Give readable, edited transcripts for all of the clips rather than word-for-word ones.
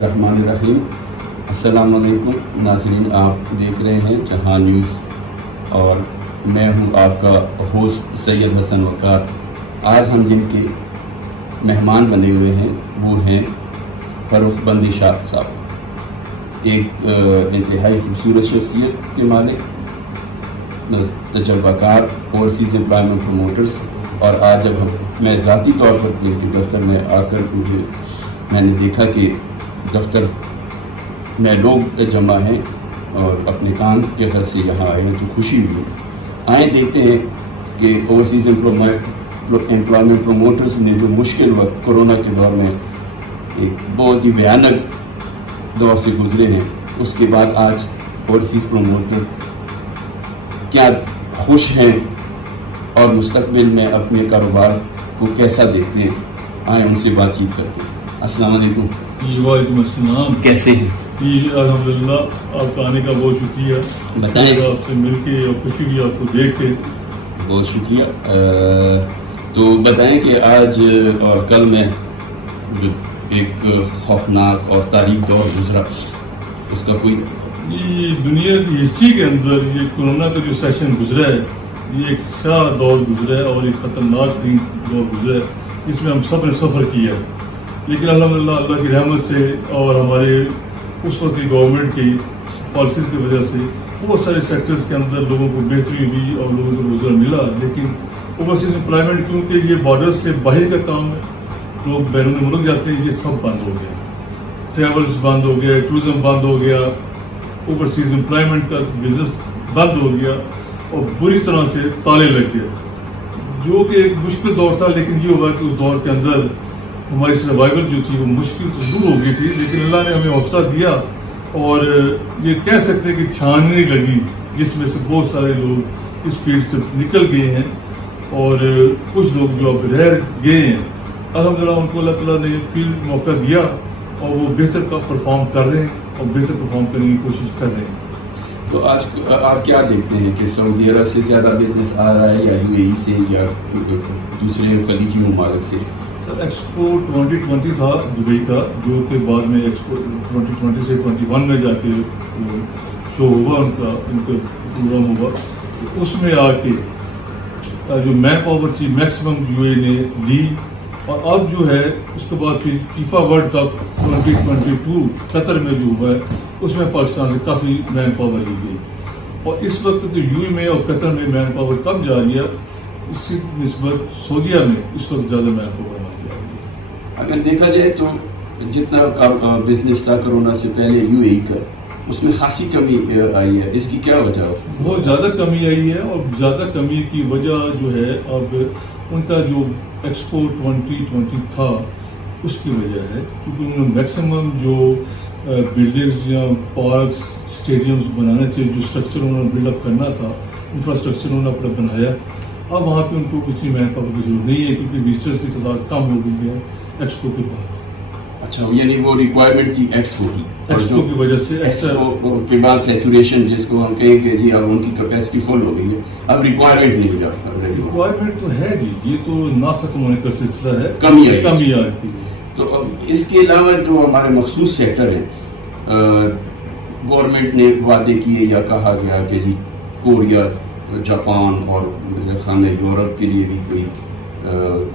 الرحمن الرحیم۔ السلام علیکم ناظرین، آپ دیکھ رہے ہیں جہاں نیوز اور میں ہوں آپ کا ہوسٹ سید حسن وقار۔ آج ہم جن کے مہمان بنے ہوئے ہیں وہ ہیں فروخ بندی شاہ صاحب، ایک انتہائی خوبصورت شخصیت کے مالک، تجربہ کار، اوورسیز امپلائمنٹ پروموٹرز۔ اور آج جب میں ذاتی طور پر ان کے دفتر میں آ کر میں نے دیکھا کہ دفتر میں لوگ جمع ہیں اور اپنے کام کے غرض سے یہاں آئے ہیں تو خوشی ہوئی۔ آئیں دیکھتے ہیں کہ اوورسیز امپلائمنٹ پروموٹرز نے جو مشکل وقت کورونا کے دور میں ایک بہت ہی بھیانک دور سے گزرے ہیں، اس کے بعد آج اوورسیز پروموٹر کیا خوش ہیں اور مستقبل میں اپنے کاروبار کو کیسا دیکھتے ہیں۔ آئیں ان سے بات چیت کرتے ہیں۔ السلام علیکم۔ وعلیکم السلام۔ کیسے ہیں؟ جی الحمدللہ، آپ کا آنے کا بہت شکریہ۔ بتائیں۔ آپ سے مل کے اور خوشی ہوئی آپ کو دیکھ کے۔ بہت شکریہ۔ تو بتائیں کہ آج اور کل میں جو ایک خوفناک اور تاریک دور گزرا، اس کا کوئی یہ دنیا کی ہسٹری کے اندر یہ کورونا کا جو سیشن گزرا ہے، یہ ایک سیاہ دور گزرا ہے اور ایک خطرناک ترین دور گزرا ہے جس میں ہم سب نے سفر کیا ہے۔ لیکن الحمدللہ اللہ کی رحمت سے اور ہمارے اس وقت کی گورنمنٹ کی پالیسیز کی وجہ سے بہت سارے سیکٹرز کے اندر لوگوں کو بہتری ہوئی اور لوگوں کو روزگار ملا۔ لیکن اوورسیز امپلائمنٹ کیونکہ یہ بارڈر سے باہر کا کام ہے، لوگ بیرون ملک جاتے ہیں، یہ سب بند ہو گیا۔ ٹریولز بند ہو گیا، ٹورزم بند ہو گیا، اوورسیز امپلائمنٹ کا بزنس بند ہو گیا اور بری طرح سے تالے لگ گئے، جو کہ ایک مشکل دور تھا۔ لیکن یہ ہوا کہ اس دور کے اندر ہماری سروائیول جو تھی وہ مشکل تو ضرور ہو گئی تھی، لیکن اللہ نے ہمیں حوصلہ دیا اور یہ کہہ سکتے ہیں کہ چھاننے لگی، جس میں سے بہت سارے لوگ اس فیلڈ سے نکل گئے ہیں اور کچھ لوگ جو اب رہ گئے ہیں الحمدللہ ان کو اللہ تعالیٰ نے پھر موقع دیا اور وہ بہتر کا پرفارم کر رہے ہیں اور بہتر پرفارم کرنے کی کوشش کر رہے ہیں۔ تو آج آپ کیا دیکھتے ہیں کہ سعودی عرب سے زیادہ بزنس آ رہا ہے یا یو اے ای سے یا دوسرے خلیجی ممالک سے؟ ایکسپو 2020 تھا دبئی کا، جو کہ بعد میں ایکسپو 2020 سے 21 میں جا کے شو ہوا، ان کا پروگرام ہوا۔ اس میں آ کے جو مین پاور تھی میکسیمم یو اے نے لی، اور اب جو ہے اس کے بعد پھر فیفا ورلڈ کپ 2022 قطر میں جو ہوا ہے اس میں پاکستان سے کافی مین پاور لی گئی، اور اس وقت تو یو اے میں اور قطر میں مین پاور کم جا رہی ہے، اس سے نسبت سعودیہ میں اس وقت زیادہ مین پاور آ رہی ہے۔ اگر دیکھا جائے تو جتنا بزنس تھا کورونا سے پہلے یو اے ای کا، اس میں خاصی کمی آئی ہے، اس کی کیا وجہ ہے؟ بہت زیادہ کمی آئی ہے، اور زیادہ کمی کی وجہ جو ہے اب ان کا جو ایکسپو 2020 تھا اس کی وجہ ہے، کیونکہ انہوں نے میکسیمم جو بلڈنگز یا پارکس اسٹیڈیمز بنانے تھے، جو اسٹرکچر انہوں نے بلڈ اپ کرنا تھا، انفراسٹرکچر انہوں نے اپنا بنایا۔ اب وہاں پہ ان کو کچھ مین پاور کی ضرورت نہیں ہے کیونکہ وزٹرز کی تعداد کم ہو گئی ہے ایکسپو کے بعد۔ اچھا، یعنی وہ ریکوائرمنٹ تھی ایکسپو کی، ایکسپو کی وجہ سے ایکسپو کے بعد سیچوریشن جس کو ہم کہیں کہ جی اب ان کی کیپیسٹی فل ہو گئی ہے، اب ریکوائرمنٹ نہیں رہا۔ ریکوائرمنٹ تو ہے جی، یہ تو نہ ختم ہونے کا سلسلہ ہے، کمی آئی ہے۔ تو اب اس کے علاوہ جو ہمارے مخصوص سیکٹر ہیں، گورنمنٹ نے وعدے کیے یا کہا گیا کہ جی کوریا، جاپان اور میرے خیال میں یورپ کے لیے بھی کوئی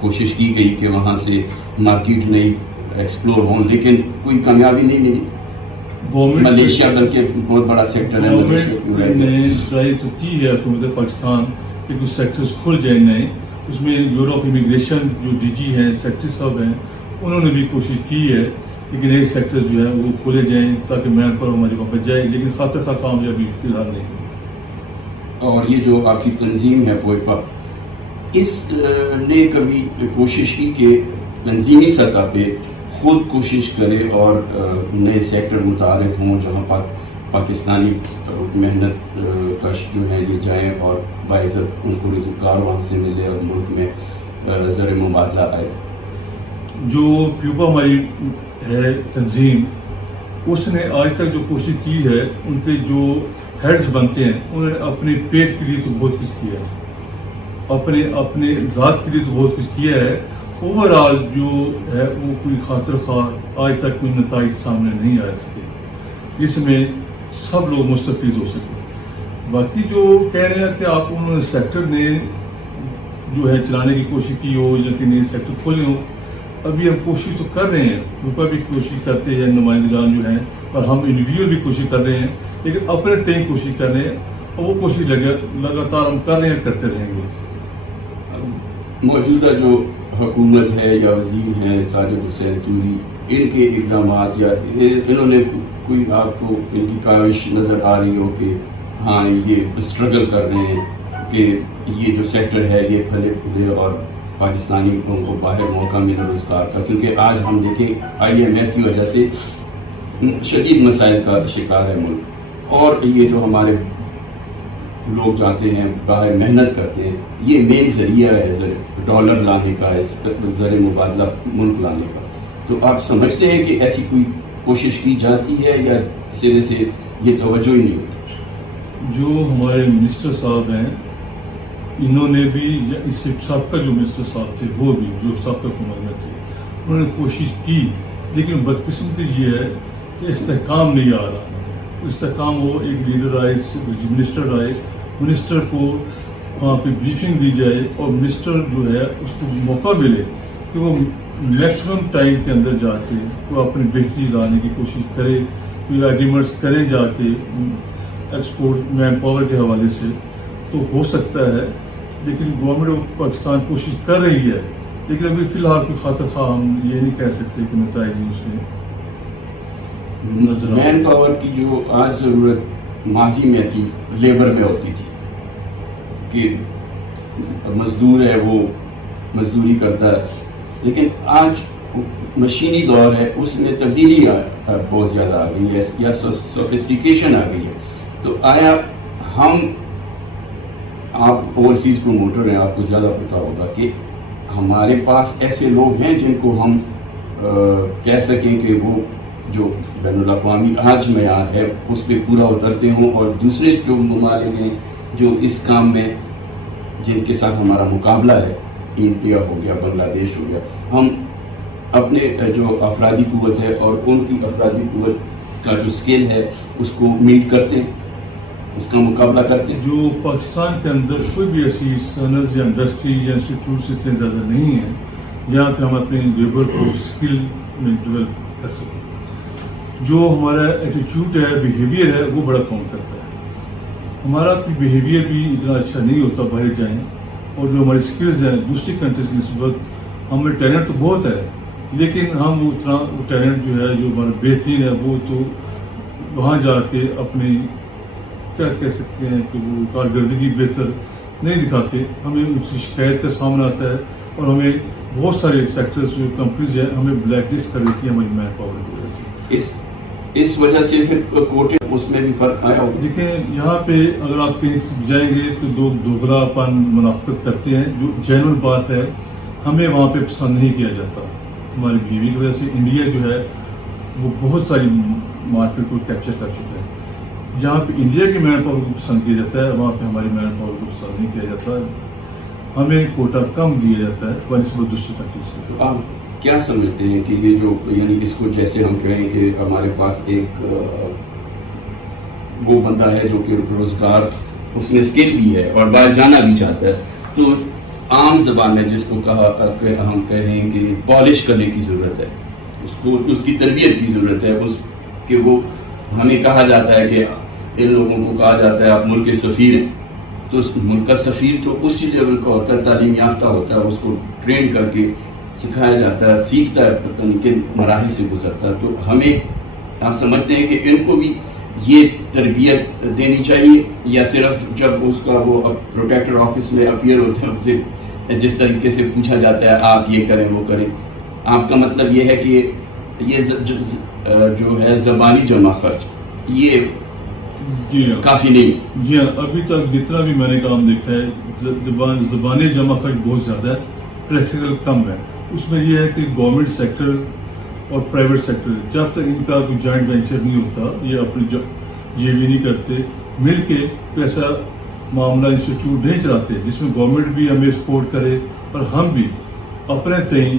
کوشش کی گئی کہ وہاں سے مارکیٹ نئی ایکسپلور ہوں، لیکن کوئی کامیابی نہیں ملی۔ ملیشیا بلکہ بہت بڑا سیکٹر ہے، گورنمنٹ نے ٹرائی تو کی ہے حکومت پاکستان کہ کچھ سیکٹرز کھل جائیں نئے، اس میں بیورو آف امیگریشن جو ڈی جی ہیں، سیکٹری صاحب ہیں، انہوں نے بھی کوشش کی ہے لیکن نئے سیکٹر جو ہے وہ کھولے جائیں تاکہ مین پر ہماری وہاں بچ جائے، لیکن خاطر خواہ کامیابی فی الحال نہیں۔ اور یہ جو آپ کی تنظیم ہے پوئپا، اس نے کبھی کوشش کی کہ تنظیمی سطح پہ خود کوشش کرے اور نئے سیکٹر متعارف ہوں جہاں پاکستانی محنت کش جو ہے یہ جائیں اور باعزت ان کو روزگار وہاں سے ملے اور ملک میں زر مبادلہ آئے؟ جو پیوپا ہماری ہے تنظیم، اس نے آج تک جو کوشش کی ہے، ان کے جو ہیڈز بنتے ہیں انہوں نے اپنے پیٹ کے لیے تو بہت کچھ کیا ہے، اپنے ذات کے لیے تو بہت کچھ کیا ہے، اوور آل جو ہے وہ کوئی خاطر خواہ آج تک کوئی نتائج سامنے نہیں آ سکے جس میں سب لوگ مستفید ہو سکے. باقی جو کہہ رہے ہیں کہ آپ انہوں نے سیکٹر نے جو ہے چلانے کی کوشش کی ہو یا کہ نئے سیکٹر کھولے ہوں, ابھی ہم کوشش تو کر رہے ہیں, حکومت بھی کوشش کرتے ہیں, نمائندگان جو ہیں, اور ہم انڈیویجول بھی کوشش کر رہے ہیں, لیکن اپنے تئیں کوشش کر رہے ہیں, اور وہ کوشش لگاتار ہم کر رہے ہیں, کرتے رہیں گے. موجودہ جو حکومت ہے یا وزیر ہیں ساجد حسین چوری, ان کے اقدامات یا انہوں نے کوئی آپ کو ان کی کاوش نظر آ رہی ہو کہ ہاں یہ اسٹرگل کر رہے ہیں کہ یہ جو سیکٹر ہے یہ پھلے پھولے اور پاکستانی کو باہر موقع ملے روزگار کا, کیونکہ آج ہم دیکھیں IMF کی وجہ سے شدید مسائل کا شکار ہے ملک, اور یہ جو ہمارے لوگ جاتے ہیں باہر محنت کرتے ہیں, یہ مین ذریعہ ہے ڈالر لانے کا, زر مبادلہ ملک لانے کا. تو آپ سمجھتے ہیں کہ ایسی کوئی کوشش کی جاتی ہے یا سرے سے یہ توجہ ہی نہیں ہوتی؟ جو ہمارے منسٹر صاحب ہیں انہوں نے بھی, یا اس سے سابقہ جو منسٹر صاحب تھے وہ بھی جو سابقہ حکومت میں تھے, انہوں نے کوشش کی, لیکن بدقسمتی یہ ہے کہ استحکام نہیں آ رہا. استحکام وہ ایک لیڈر آئے, منسٹر آئے, منسٹر کو وہاں پہ بریفنگ دی جائے اور منسٹر جو ہے اس کو موقع ملے کہ وہ میکسیمم ٹائم کے اندر جا کے وہ اپنی بہتری لانے کی کوشش کرے, کوئی ایگریمنٹس کریں جا کے ایکسپورٹ مین پاور کے حوالے سے, تو ہو سکتا ہے. لیکن گورنمنٹ آف پاکستان کوشش کر رہی ہے, لیکن ابھی فی الحال کوئی خاطر خواہ ہم یہ نہیں کہہ سکتے کہ نتائج اس میں. مین پاور کی جو آج ضرورت ماضی میں تھی لیبر میں ہوتی تھی کہ مزدور ہے وہ مزدوری کرتا ہے, لیکن آج مشینی دور ہے, اس میں تبدیلی بہت زیادہ آ گئی ہے یا سوفسٹیکیشن آ گئی ہے. تو آیا آپ اوورسیز پروموٹر ہیں, آپ کو زیادہ پتا ہوگا کہ ہمارے پاس ایسے لوگ ہیں جن کو ہم کہہ سکیں کہ وہ جو بین الاقوامی آج معیار ہے اس پہ پورا اترتے ہوں, اور دوسرے جو ممالک ہیں جو اس کام میں جن کے ساتھ ہمارا مقابلہ ہے, انڈیا ہو گیا, بنگلہ دیش ہو گیا, ہم اپنے جو افرادی قوت ہے اور ان کی افرادی قوت کا جو اسکیل ہے اس کو میٹ کرتے ہیں, اس کا مقابلہ کرتے ہیں. جو پاکستان کے اندر کوئی بھی ایسی صنعت یا انڈسٹری یا انسٹیٹیوٹس اتنے زیادہ نہیں ہیں جہاں پہ ہم اپنے لیبر کو اسکل میں ڈیولپ کر سکیں. جو ہمارا ایٹیچیوڈ ہے, بیہیویئر ہے, وہ بڑا کام کرتا ہے. ہمارا بیہیویئر بھی اتنا اچھا نہیں ہوتا باہر جائیں, اور جو ہماری اسکلز ہیں دوسری کنٹریز کی نسبت, ہمیں ٹیلنٹ تو بہت ہے, لیکن ہم وہ اتنا ٹیلنٹ جو ہے جو ہمارا بہترین ہے وہ تو وہاں جا کے اپنی کیا کہہ سکتے ہیں کہ وہ کارکردگی بہتر نہیں دکھاتے. ہمیں اس کی شکایت کا سامنا آتا ہے, اور ہمیں بہت سارے سیکٹرز جو کمپنیز ہیں ہمیں بلیک لسٹ کر دیتی ہیں ہماری مین پاور کی وجہ سے. اس وجہ سے پھر کوٹے اس میں بھی فرق آیا ہوگا. دیکھیں یہاں پہ اگر آپ کہیں جائیں گے تو لوگ دوغلا پن منافقت کرتے ہیں, جو جینوئن بات ہے ہمیں وہاں پہ پسند نہیں کیا جاتا. ہماری بیوی کی وجہ سے انڈیا جو ہے وہ بہت ساری مارکیٹ کو کیپچر کر چکا ہے. جہاں پہ انڈیا کی مین پاور کو پسند کیا جاتا ہے وہاں پہ ہماری مین پاور کو پسند نہیں کیا جاتا. ہمیں کوٹا کم دیا جاتا ہے بنسبت دوسری کنٹریز سے. آپ کیا سمجھتے ہیں کہ یہ جو یعنی اس کو جیسے ہم کہیں کہ ہمارے پاس ایک وہ بندہ ہے جو کہ روزگار اس نے اسکل بھی ہے اور باہر جانا بھی چاہتا ہے, تو عام زبان میں جس کو کہا کہ ہم کہیں کہ پالش کرنے کی ضرورت ہے, اس کو اس کی تربیت کی ضرورت ہے, اس کہ وہ ہمیں کہا جاتا ہے کہ ان لوگوں کو کہا جاتا ہے آپ ملک کے سفیر ہیں, تو اس ملک کا سفیر تو اسی لیول کا ہوتا ہے, تعلیم یافتہ ہوتا ہے, اس کو ٹرین کر کے سکھایا جاتا ہے, سیکھتا ہے, پتہ نہیں کن مراحل سے گزرتا ہے. تو ہمیں آپ سمجھتے ہیں کہ ان کو بھی یہ تربیت دینی چاہیے, یا صرف جب اس کا وہ پروٹیکٹر آفس میں اپیئر ہوتا ہے اس سے جس طریقے سے پوچھا جاتا ہے آپ یہ کریں وہ کریں, آپ کا مطلب یہ ہے کہ یہ جو ہے زبانی جمع خرچ یہ کافی نہیں؟ جی ہاں, ابھی تک جتنا بھی میں نے کام دیکھا ہے زبانی جمع خرچ بہت زیادہ ہے, پریکٹیکل کم ہے. اس میں یہ ہے کہ گورنمنٹ سیکٹر اور پرائیویٹ سیکٹر جب تک ان کا کوئی جوائنٹ وینچر نہیں ہوتا, یہ اپنی یہ بھی نہیں کرتے مل کے پیسہ معاملہ انسٹیٹیوٹ نہیں چلاتے جس میں گورنمنٹ بھی ہمیں سپورٹ کرے اور ہم بھی اپنے تئیں